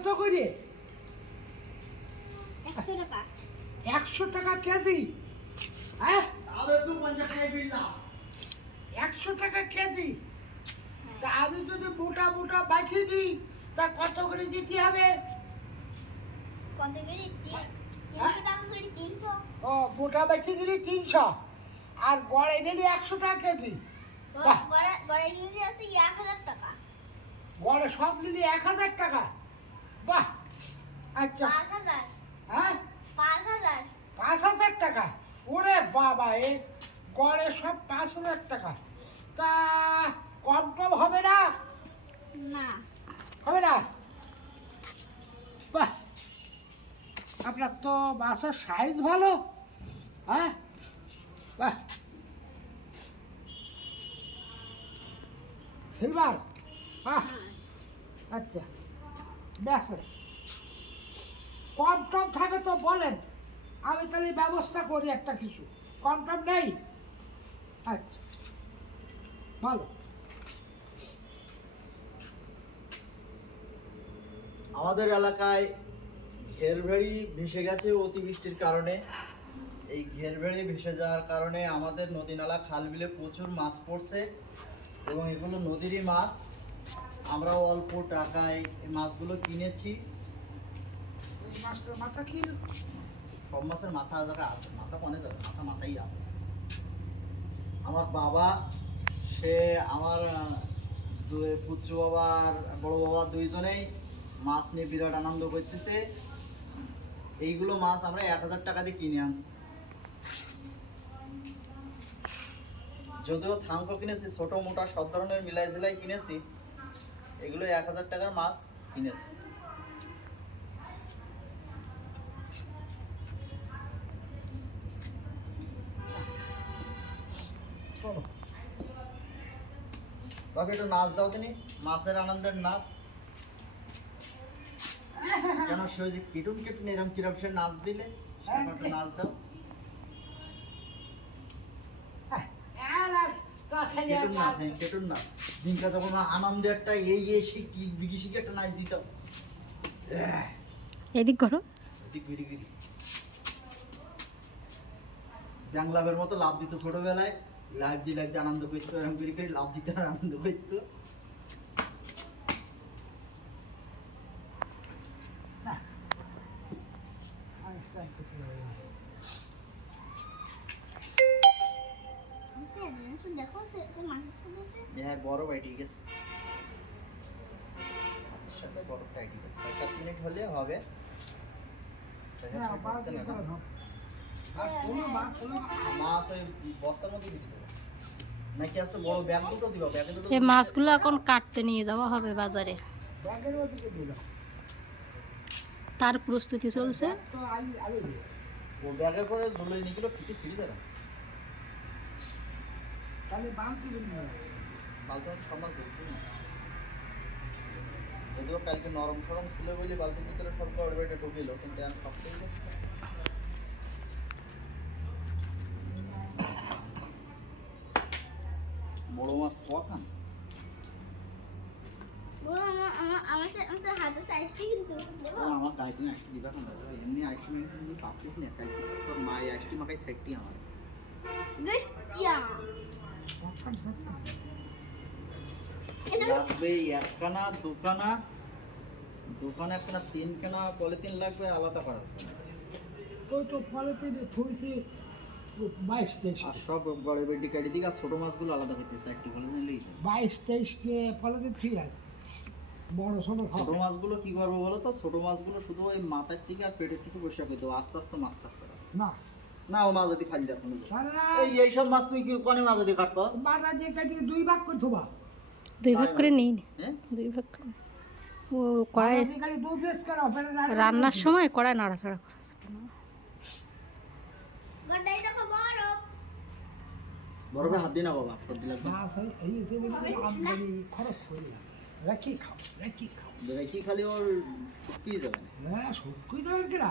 কত করে? 100 টাকা। 100 টাকা কেজি? হ্যাঁ, আবে তুই 50 টাকায় বিললাম। 100 টাকা কেজি। তা আমি যদি মোটা মোটা বাছিয়ে দিই তা কত করে দিতে হবে? কত করে? 300 টাকা করে 300। ও, মোটা বাছিয়ে দিলে 300 আর গড়ে নিলে 100 টাকা কেজি। বাহ। গড়ে নিলে আছে 1000 টাকা। গড়ে সব নিলে 1000 টাকা। বাহ, আচ্ছা। 5000। হ্যাঁ, 5000। 5000 টাকা। ওরে বাবা, এ গড়ে সব 5000 টাকা। তা কম কম হবে না? না। হবে না? বাহ, আপনার তো মাছের সাইজ ভালো। হ্যাঁ, বাহ। সিলভার? বাহ, আচ্ছা, ব্যাস। কম টম থাকে তো বলেন, আমি তাহলে ব্যবস্থা করি একটা কিছু। কম টম নেই? আচ্ছা, বলো। আমাদের এলাকায় ঘেরভেড়ি ভেসে গেছে অতিবৃষ্টির কারণে। এই ঘেরভেড়ি ভেসে যাওয়ার কারণে আমাদের নদী নালা খাল বিলে প্রচুর মাছ পড়ছে এবং এগুলো নদীরই মাছ। আমরা অল্প টাকায় এই মাছগুলো কিনেছি। এই মাছটার মাথা কি? সব মাছের মাথা জায়গা আছে, মাথা কনে যাবে, মাথা মাথাই আছে। আমার বাবা, সে আমার পুত্র বাবা আর বড় বাবা দুইজনেই মাছ নিয়ে বিরাট আনন্দ করতেছে। এইগুলো মাছ আমরা 1000 টাকা দিয়ে কিনে আনছি। যদিও থাঙ্কো কিনেছি, ছোট মোটা সব ধরনের মিলাই ঝিলাই কিনেছি। এগুলো 1000 টাকার মাছ কিনেছি। বলো। তবে একটু নাচ দাও তিনি, মাছের আনন্দের নাচ। কেন সে ওই যে কেটুন কেটুন এরকম কিরম সে নাচ দিলে, সেরকম একটু নাচ দাও। কেটুন নাচ, কেটুন নাচ। দিনটা যখন আনন্দে একটা এই শিখি বিগি শিখে একটা নাচ দিত। এদিক করো। গিরি গিরি জাংলাবের মতো লাভ দিত ছোটবেলায়। লাভ দিয়ে আনন্দ করতো, এরকম করে করে লাভ দিতে আনন্দ করতো। দেখো সে মাছের সাথে আছে। হ্যাঁ, বড় ভাই ঠিক আছে। মাছের সাথে বরফটাই ঠিক আছে। 6-7 মিনিট হলে হবে। 6-7 মিনিট হচ্ছে না। মাছ ওই বস্তার মধ্যে দিতে হবে নাকি? আছে বড় ব্যাগ দুটো দিবা, ব্যাগে দুটো। এই মাছগুলো এখন কাটতে নিয়ে যাওয়া হবে বাজারে, ব্যাগের ওদিকে দিল তার প্রস্তুতি চলছে। তো আলু ও ব্যাগের পরে ঝুলে নিগুলো ফিতে ছিঁড়ে যাবে। তাহলে বালতি নিয়ে বালতি হচ্ছে সব মাছ ধরতে না। যদিও কালকে নরম সরম ছিল বলে বালতির ভিতরে সব এটা ঢুকিল, কিন্তু এখন সব ঠিক আছে। বড় মাছ খাওয়া খান। আমার হাতে সাইজটি কিন্তু দেখো। আমার গায়ে আইসটি দিবা কেন? এমনি আইসটি মেখে পাচ্ছিস না। কালকে তোর মা আইসটি মাখাই সেটটি আমার গচ্চা লাগবে একখানা দুখানা, দোকানে একখানা 3 খানা পলিথিন লাগবে আলাদা করার জন্য। ওই তো পলিথিনে থুইছি 22-23 আর সব বড় বেডি কাটি দিকে আর ছোট মাছগুলো আলাদা করতেছে। একটি পলিথিন লিয়েছে 22-23 কে পলিথিন ঠিক আছে। বড় ছোট ছোট হবে মাছগুলো কি করবো বলো তো? ছোট মাছগুলো শুধু ওই মাথার থেকে আর পেটের থেকে বসে করে দেবো, আস্তে আস্তে মাছ থাকতে হবে না। না। ও মাছ যদি খালি দেখো সারা এইসব মাছ তুমি কি কনে মাছ যদি কাটবো? বাজার যে কাটিয়ে 2 ভাগ করে থবা। 2 ভাগ করে নিই, হ্যাঁ, 2 ভাগ করে। ও কড়াই বাজার যে কাটি 2 পিস করো, রান্নার সময় কড়াই নাড়াচাড়া করা যাবে না। গড়াই দেখো বড়। বরফে হাত দিই না বাবা, সর্দি লাগবে। মাছ এই এসে আমদানি খরচ করে রাখি খাও, রাখি খাও। দেখি খালি ওর শুকিয়ে যাবে। হ্যাঁ, শুকিয়ে যাবে কিনা।